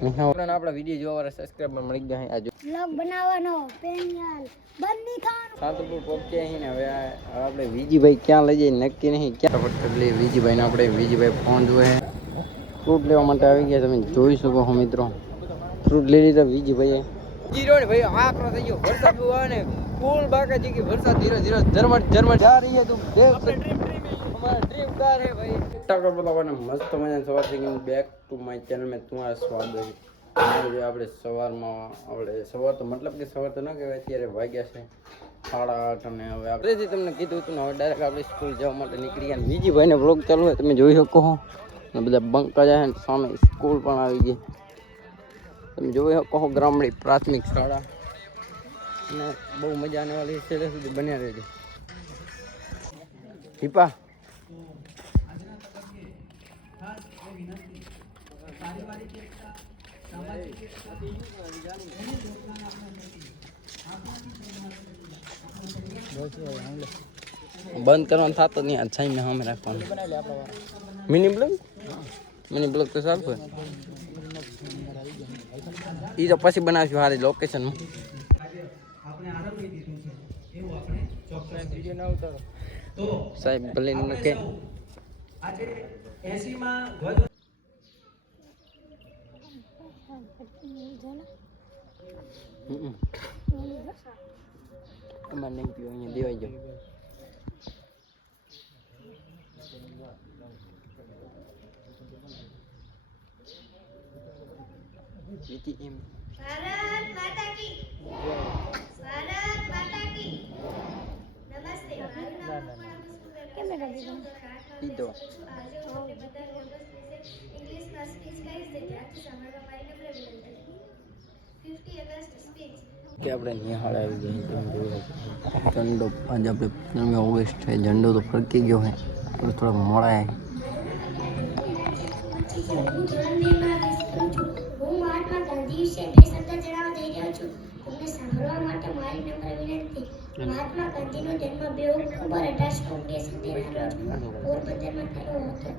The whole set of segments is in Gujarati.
આપણા વિડીયો જોવા સબસ્ક્રાઇબર મળી ગયા આજે વ્લોગ બનાવવાનો પેનિયાલ બંદી ખાન સાતપુર પહોંચ્યા અહીં ને હવે આપણે વિજીભાઈ ક્યાં લઈ જઈએ નક્કી નહીં ક્યાં એટલે વિજીભાઈને આપણે વિજીભાઈ ફોન જોવે ફ્રૂટ લેવા માટે આવી ગયા તમે જોઈ શકો છો મિત્રો ફ્રૂટ લઈ લીધા વિજીભાઈએ જીરો ને ભાઈ આકરો થઈ ગયો વરસાદ બહુ આવે ને ફૂલ બાકા જી કે વરસાદ ધીરે ધીરે ઝરમર જા રહી है तुम देख सकते हमारा ड्रीम कार है भाई टाटा बतावाना मस्त मजा सवार થઈ ગયું બેક ટુ માય ચેનલ में तुम्हारा स्वागत है આપણે સવાર તો મતલબ કે સવાર તો ન કહેવાય અત્યારે વાગ્યા છે 8:30 અને હવે આપણે તમને કીધું હતું ને હવે ડાયરેક્ટ આપણે સ્કૂલ જવા માટે નીકળી ગયા વિજીભાઈને બ્લોગ ચાલુ હોય તમે જોઈ શકો છો ને બધા બંકા જાય ને સામે સ્કૂલ પણ આવી ગઈ તમે જોઈ શકો છો ગ્રામડી પ્રાથમિક શાળા ને બહુ મજા આને વાળી છે સુધી બન્યા રહેજો હિપા બંધ કરવાનું થતો નહીં આ છાઈને સામે રાખવાનું મિની બ્લોગ તો સારું હોય એ તો પછી બનાવશું સારી લોકેશનમાં સાહેબ ભલે કે અમારે નહીં પીવો અહીંયા દેવાઈ જાવ એમ ભારત માતા કી નમસ્તે મારું નામ કેમેરા દીધો ઇંગ્લિશ માં સ્પીચ કરી છે ત્યાંથી સાંભળવા મારી નમ્ર વિનંતી 50 અગસ્ટ સ્પીચ કે આપણે નિહાળ આવી ગઈ ઝંડો આજે આપણે 15 ઓગસ્ટ છે ઝંડો તો ફરકી ગયો છે પણ થોડા મોડા છે હું મહાત્મા ગાંધી વિશે બે શબ્દ જણાવવા જઈ રહ્યો છું તમને સાંભળવા માટે મારી નમ્ર વિનંતી મહાત્મા ગાંધીનો જન્મ 2 ઓક્ટોબર 1879 ના રોજ પોરબંદરમાં થયો હતો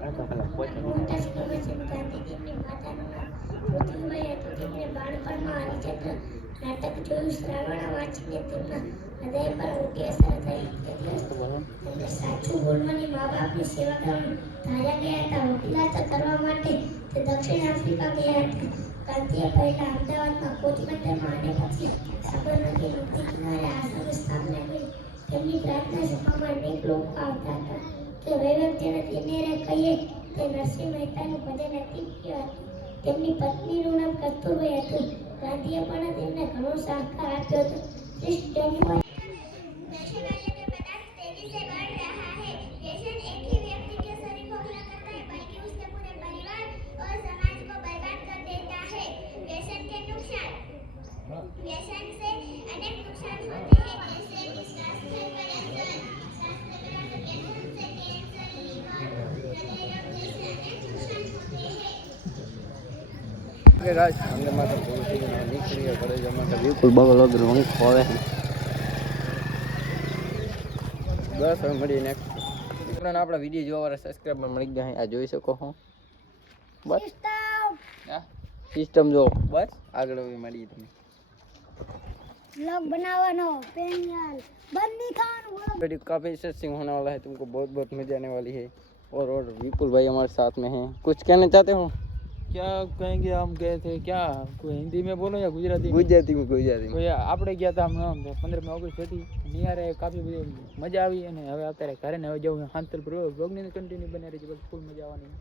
મોટા સ્કૂલમાં ગાંધીજીની માતાનું નામ પૃથ્વીબાઈ હતું તેમને બાળપણમાં હરિચંદ્ર નાટક જોયું શ્રાવણ વાંચીને તેમના હૃદય પર ઊંડી અસર થઈ તેમને સાચું બોલવાની મા બાપની સેવા કરવાનું ધાર્યા ગયા હતા વકીલાત કરવા માટે તે દક્ષિણ આફ્રિકા ગયા હતા ગાંધીએ પહેલા અમદાવાદમાં પોરબંદરમાં અને પછી સાબરમતી નદી કિનારે આશ્રમની સ્થાપના કરી તેમની પ્રાર્થના સભામાં અનેક લોકો આવતા હતા કે વૈવર્ત્યને દિનેરે કહીએ તે નરસિંહ મહેતાનું ભજન અતિ પ્રિય હતું તેમની પત્નીનું નામ કસ્તુરબાઈ હતું ગાંધીએ પણ તેમને ઘણો સહકાર આપ્યો હતો 30 જાન્યુઆરી व्यसन से अनेक नुकसान होते हैं जैसे स्वास्थ्य કે ગાઈસ અંદર માં તો પૂરી નીકળી પડે જમા બિલકુલ બગલ વગર વંગ ખોવે બસ હવે મળી નેક્સ્ટ આપણા વિડીયો જોવા વાળા સબસ્ક્રાઇબર મળી ગયા આ જોઈ શકો છો બસ સિસ્ટમ જો બસ આગળ મળી તમે व्लॉग बनावानो पेनियाल बंदी खान वीडियो काफी इंटरेस्टिंग होने वाला है तुमको बहुत बहुत मजा आने वाली है और विपुल भाई हमारे साथ में हैं कुछ कहना चाहते हो क्या कहेंगे हम गए थे क्या कोई हिंदी में बोलो या गुजराती गुजराती આપણે ગયા હતા હમણાં 15 ઓગસ્ટ હતી નિયારે કાફી બધી મજા આવી અને હવે અત્યારે ઘરે ને હવે જવું હાંતલપુર વ્લોગની કન્ટિન્યુ બને રહી છે બસ ફૂલ મજા આવવાની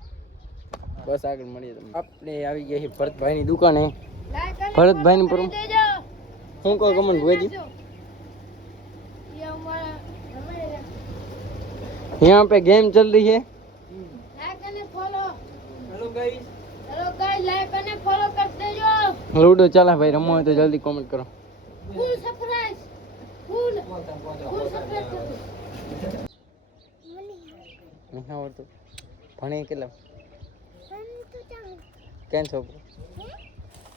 બસ આગળ મળીએ તમે આપણે આવી ગયા છે ભરતભાઈની દુકાને ભરતભાઈની પર શું કહો કમન ભુજી यहाँ पे गेम चल रही है लाइक અને ફોલો હેલો गाइस लाइक અને ફોલો कर देજો लूडो चला भाई रमो है तो जल्दी कमेंट करो फुल सरप्राइज फुल सरप्राइज नहीं और तो भणे કેટલા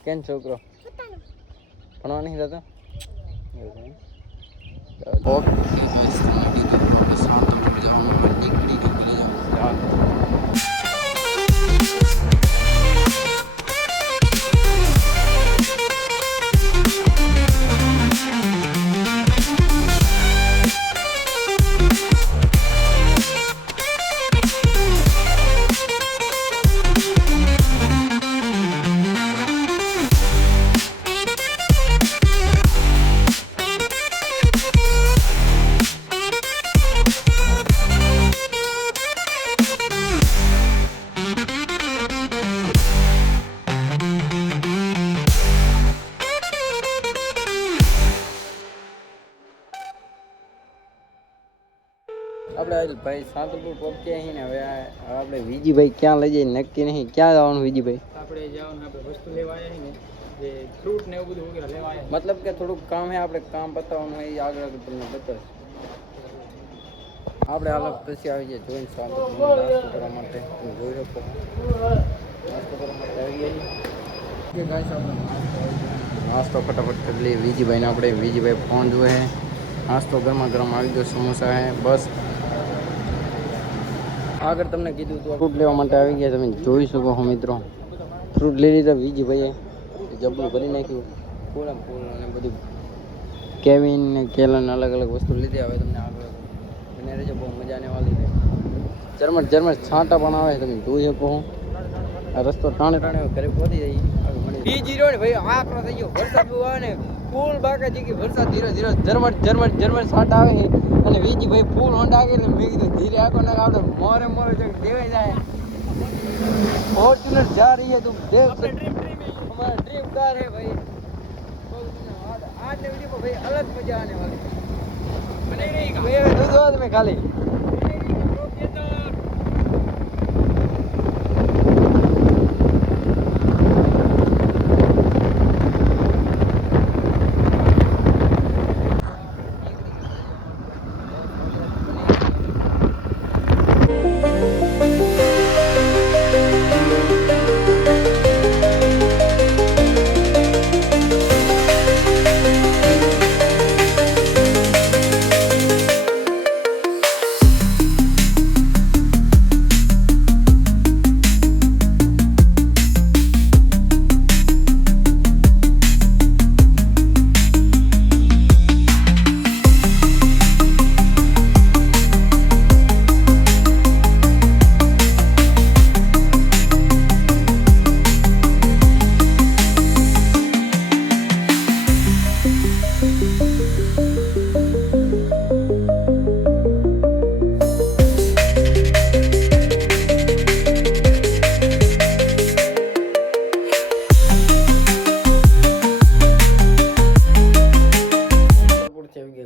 કેમ છોકરો ભણવા નહીં જતો ઓકે ગાઈલ ભાઈ સાંતલપુર પહોંચ્યા અહીં ને હવે આપણે વિજીભાઈ ક્યાં લઈ જઈએ નક્કી નહીં. ક્યાં જવાનું વિજીભાઈ? આપણે જવાનું આપણે વસ્તુ લેવા આવ્યા ને જે ફ્રૂટ ને એવું બધું વગેરે લેવા આવ્યા. મતલબ કે થોડુંક કામ છે, આપણે કામ પતાવવાનું હોય એ આગળ આગળ તમને બતાવીશ. આપણે અલગ પછી આવી જઈએ જોઈને સાંતલપુર નાસ્તો કરવા માટે. તમે જોઈ શકો નાસ્તો કરવા માટે આવી ગયા છીએ. કે ગાઈસ આપણે નાસ્તો ફટાફટ કરી લઈએ. વિજીભાઈને આપણે વિજીભાઈ ફોન જોવે છે. નાસ્તો ગરમા ગરમ આવી ગયો, સમોસા છે. બસ આગળ તમને કીધું તો ફ્રૂટ લેવા માટે આવી ગયા. તમે જોઈ શકો છો મિત્રો, ફ્રૂટ લઈ લીધા વિજીભાઈએ. જબલું ભરી નાખ્યું ફૂલ અને બધું. કેવિન ને કેલન અલગ અલગ વસ્તુ લીધી. હવે તમને આગળ બને રહેજો, બહુ મજાને વાલી છે. ઝરમર છાંટા પણ આવે, તમે જોઈ શકો છો. આ રસ્તો ટાણે ઘરે પહોંચી જાય. બીજી રોડ ભાઈ આકરો થઈ ગયો. વરસાદ બહુ આવે ને ફૂલ બાકા જગ્યા વરસાદ ધીરે ધીરે ઝરમર છાંટા આવે છે. અને બીજી ભાઈ ફૂલ હોંડા આવે એટલે મેં કીધું ધીરે આખો ના આપણે મોરે દેવાઈ જાય. ફોર્ચ્યુનર જા રહી है, तुम देख सकते हमारा ड्रीम कार है भाई. आज ने वीडियो को भाई अलग मजा आने वाली है. बने रहेगा भैया दूध बाद में खाली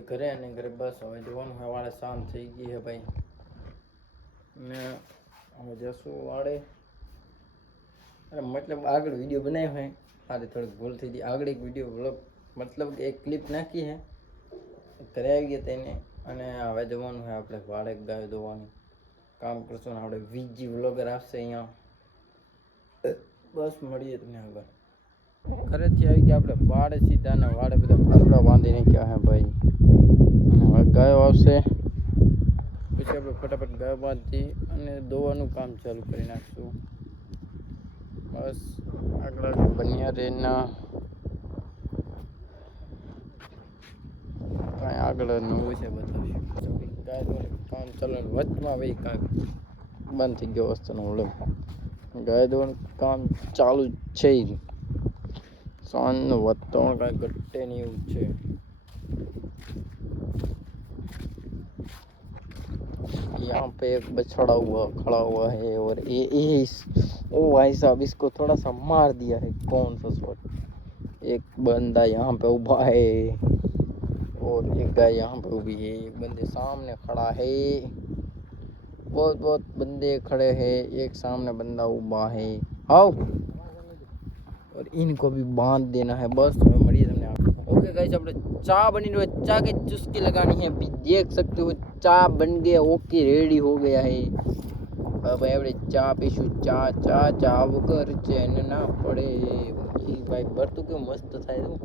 ઘરે અને ઘરે બસ હવે જવાનું હોય વાળે. શાંત થઈ ગઈ છે ભાઈ ને હવે જશું વાળે. અરે મતલબ આગળ વિડીયો બનાવ્યો હોય, મારે થોડીક ભૂલ થઈ ગઈ. આગળ એક વિડીયો વ્લોગ મતલબ કે એક ક્લિપ નાખી છે, ઘરે આવી ગયા તેને. અને હવે જવાનું હોય આપણે વાળે ગાય ધોવાનું કામ કરશું ને આપણે વીજી વ્લોગર આવશે અહીંયા. બસ મળીએ તમને આગળ. ઘરેથી આવી ગયા આપણે વાડે સીધા ને વાડે બધા ફાફડા બાંધીને ગયા હે ભાઈ. હવે ગાયો આવશે પછી આપણે ફટાફટ ગાયો બાંધી અને દોવાનું કામ ચાલુ કરી નાખશું. બસ આગળ બન્યા રેના કાંઈ આગળ નવું છે બતાવીશું. ગાય દોવાનું કામ ચાલુ વચમાં ભાઈ કાંઈક બંધ થઈ ગયો વસ્તુનો ઓળખ. ગાય દોવાનું કામ ચાલુ છે. સાંજનું વાતાવરણ કાંઈ ઘટે નહીં એવું છે. यहाँ पे एक बछड़ा हुआ खड़ा हुआ है और ये ओ भाई साहब इसको थोड़ा सा मार दिया है. कौन सा शॉट? एक बंदा यहाँ पे उभा है और एक गाय यहाँ पे उभी है. एक बंदे सामने खड़ा है. बहुत बंदे खड़े हैं. एक सामने बंदा उभा है. आओ और इनको भी बांध देना है. बस हमें मरी तुमने. ओके गाइस આપણે ચા બની રહ્યો. ચા की चुस्की लगानी है. अभी देख सकते हो चा बन गया. ओके रेडी हो गया है. अब આપણે ચા પીશું. ચા વગર ચેન ના પડે. એ ભાઈ ભરતું કેવું મસ્ત થાય છે.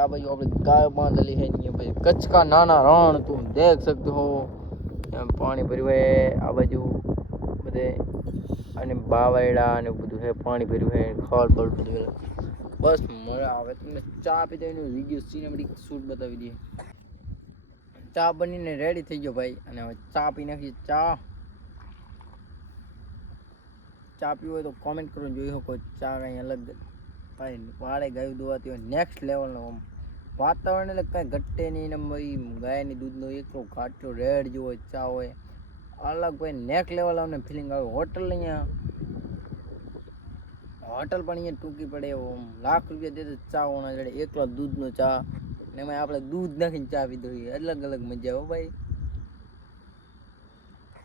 આ બાજુ આપણે ગાય બાંધેલી है नहीं भाई. कच्छ का नाना रण तुम देख सकते हो. यहाँ पानी भर्યું है. આ બાજુ બધે અને બાવડા અને બધું છે. પાણી ભર્યું છે. ખાડ બળ બધું. બસ મજા આવે. તમને ચા પીતા એનો વિડીયો સિનેમેટિક શૂટ બતાવી દઈએ. ચા બનીને રેડી થઈ ગયો ભાઈ. અને હવે ચા પી નાખીએ. ચા પીવું હોય તો કોમેન્ટ કરો. જોઈ શકો ચા કંઈ અલગ ભાઈ વાળે ગાયું દોવાતી હોય નેક્સ્ટ લેવલનો આમ વાતાવરણ. એટલે કાંઈ ઘટે નહીં ને ભાઈ ગાયની દૂધનો એકલો ઘાટો રેડ જેવો ચા હોય અલગ ભાઈ નેક્સ્ટ લેવલ અમને ફિલિંગ આવે. હોટલ અહીંયા હોટલ પણ અહીંયા ટૂંકી પડે. લાખ રૂપિયા દે તો ચા હોણા જડે. એકલો દૂધનો ચા ને એમાં આપણે દૂધ નાખીને ચા પીધો હોય અલગ અલગ મજા આવે ભાઈ.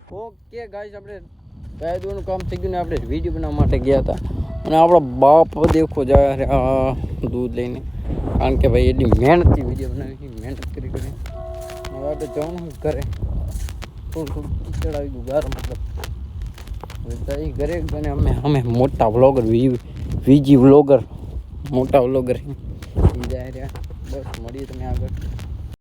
ઓકે ગાઈસ આપણે ગાય દોવાનું કામ થઈ ગયું ને આપણે વિડીયો બનાવવા માટે ગયા હતા અને આપણો બાપ દેખો જાય આ દૂધ લઈને કારણ કે ભાઈ એટલી મહેનતથી વિડીયો બનાવી મહેનત કરી હવે આપણે જવાનું ઘરે થોડું કીચડ આવી ગયું ગાર મતલબ હવે જઈ ઘરે અને અમે મોટા વ્લોગર વીજી વ્લોગર મોટા વ્લોગર એ જાય રહ્યા બસ મળીએ તમે આગળ